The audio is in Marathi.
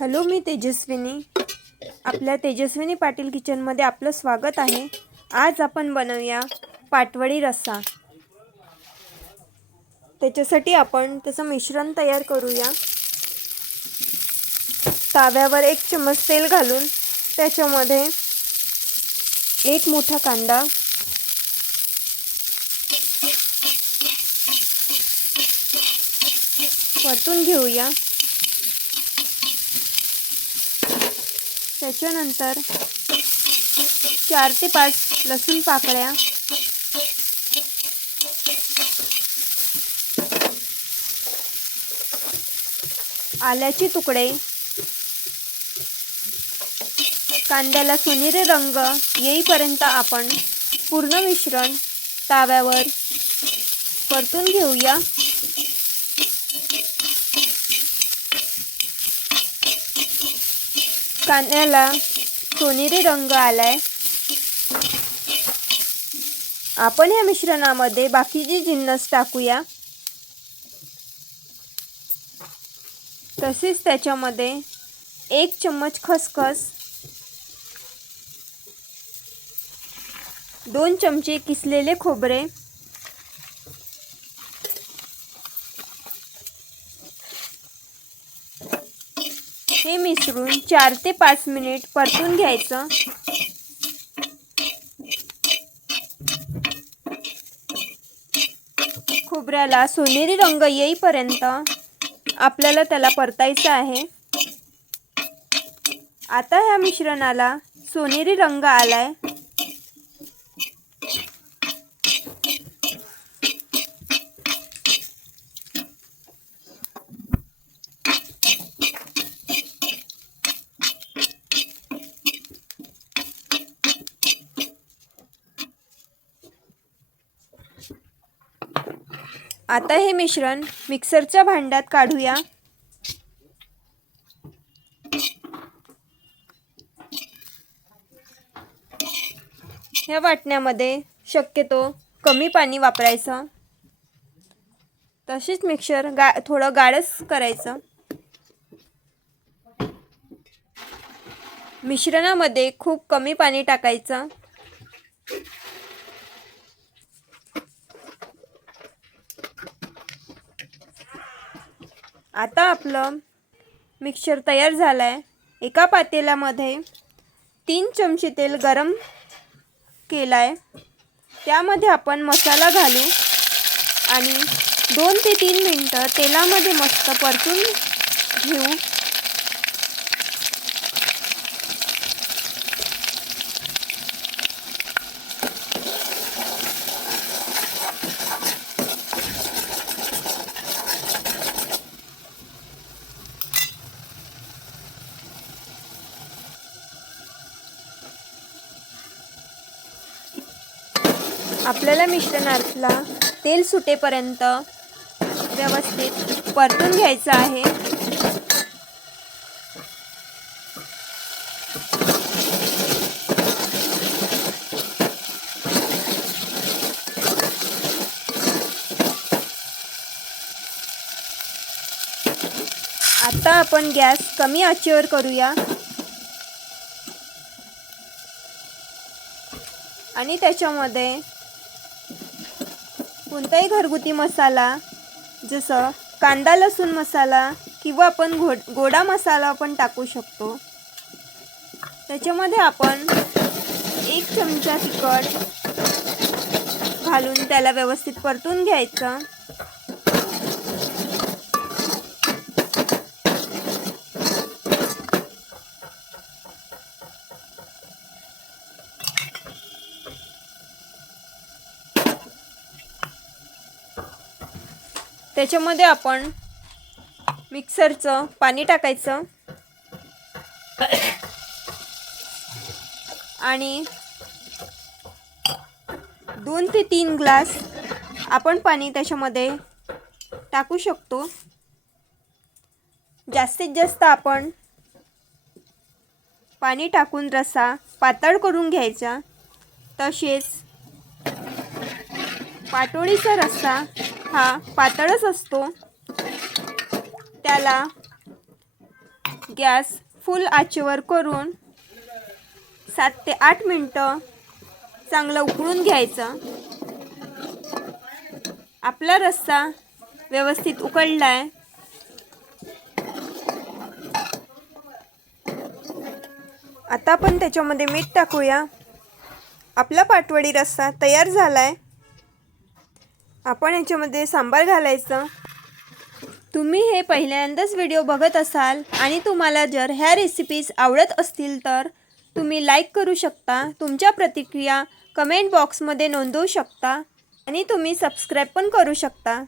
हॅलो, मी तेजस्विनी. आपल्या तेजस्विनी पाटील किचनमध्ये आपलं स्वागत आहे. आज आपण बनवूया पाटवडी रस्सा. त्याच्यासाठी आपण त्याचं मिश्रण तयार करूया. तव्यावर 1 चम्मच तेल घालून त्याच्यामध्ये 1 मोठा कांदा, परतून घेऊया. त्याच्यानंतर 4 ते 5 लसूण पाकळ्या, आल्याचे तुकडे, कांद्याला सोनेरी रंग येईपर्यंत आपण पूर्ण मिश्रण तव्यावर परतून घेऊया. कांद्याला सोनेरी रंग आलाय. आपण या मिश्रणामध्ये बाकीचे जिन्नस टाकूया. तसेच त्याच्यामध्ये 1 चम्मच खसखस, 2 चमचे किसलेले खोबरे, हे मिसळून 4 ते 5 मिनिट परतून घ्यायचं. खोबऱ्याला सोनेरी रंग येईपर्यंत आपल्याला त्याला परतायचं आहे. आता ह्या मिश्रणाला सोनेरी रंग आलाय. आता हे मिश्रण मिक्सरच्या भांड्यात काढूया. या वाटण्यामध्ये शक्यतो कमी पाणी वापरायचं. तसेच मिक्सर थोडं गाढच करायचं. मिश्रणामध्ये खूप कमी पाणी टाकायचं. आता आपलं मिक्सर तयार झालंय. एका पातेल्यामध्ये 3 चमचे तेल गरम केलाय. त्यामध्ये आपण मसाला घालू आणि 2 ते 3 मिनिटं तेलामध्ये मस्त परतून घेऊ. आपल्याला मिश्रणातला तेल सुटेपर्यंत व्यवस्थित परतून घ्यायचं आहे. आता आपण गॅस कमी आचेवर करूया आणि त्याच्यामध्ये कोणताही घरगुती मसाला जसं कांदा लसूण मसाला किंवा आपण गोडा मसाला पण टाकू शकतो. त्याच्यामध्ये आपण 1 चमचा तिखट घालून त्याला व्यवस्थित परतून घ्यायचं. त्याच्यामध्ये आपण मिक्सरचं पाणी टाकायचं आणि 2 ते 3 ग्लास आपण पाणी त्याच्यामध्ये टाकू शकतो. जास्तीत जास्त आपण पाणी टाकून रस्सा पातळ करून घ्यायचा. तसेच पाटोळीचा रस्सा हा पातळच असतो. त्याला गॅस फुल आचेवर करून 7 ते 8 मिनटं चांगलं उकळून घ्यायचं. आपला रस्सा व्यवस्थित उकळला आहे. आता आपण त्याच्यामध्ये मीठ टाकूया. आपला पाटवडी रस्सा तयार झाला आहे. आपण याच्यामध्ये सांबार घालायचं. तुम्ही हे पहिल्यांदाच व्हिडिओ बघत असाल आणि तुम्हाला जर ह्या रेसिपीज आवडत असतील तर तुम्ही लाईक करू शकता. तुमच्या प्रतिक्रिया कमेंट बॉक्समध्ये नोंदवू शकता आणि तुम्ही सबस्क्राईब पण करू शकता.